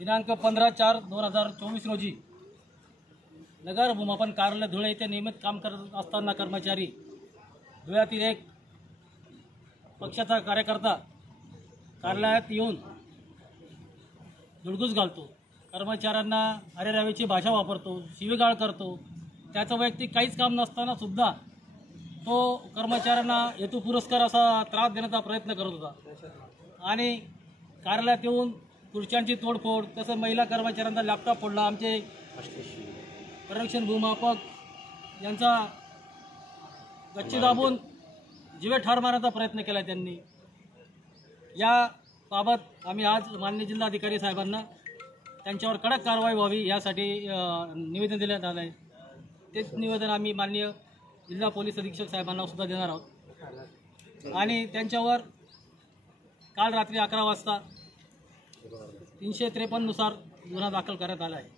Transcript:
दिनांक 15/4/2024 रोजी नगर भूमापन कार्यालय धुळे येथे नियमित काम करत असताना कर्मचारी धुळ्यातील एक पक्षाचा कार्यकर्ता कार्यालयात येऊन धुडगूस घालतो, कर्मचाऱ्यांना अरेरावीची भाषा वापरतो, शिवीगाळ करतो। त्याचं वैयक्तिक काहीच काम नसताना सुद्धा तो कर्मचाऱ्यांना हेतू पुरस्कार असा त्रास देण्याचा प्रयत्न करत होता आणि कार्यालयात येऊन खुर्च्यांची तोडफोड, तसं महिला कर्मचाऱ्यांचा लॅपटॉप फोडला। आमचे पर्यवेक्षण भूमापक यांचा गच्ची दाबून जीवे ठार मारण्याचा प्रयत्न केला त्यांनी। या बाबत आम्ही आज माननीय जिल्हाधिकारी साहेबांना त्यांच्यावर कडक कारवाई व्हावी यासाठी निवेदन देण्यात आलं आहे। तेच निवेदन आम्ही माननीय जिल्हा पोलीस अधीक्षक साहेबांना सुद्धा देणार आहोत आणि त्यांच्यावर काल रात्री 11 वाजता 353 नुसार गुन्हा दाखल करण्यात आला आहे।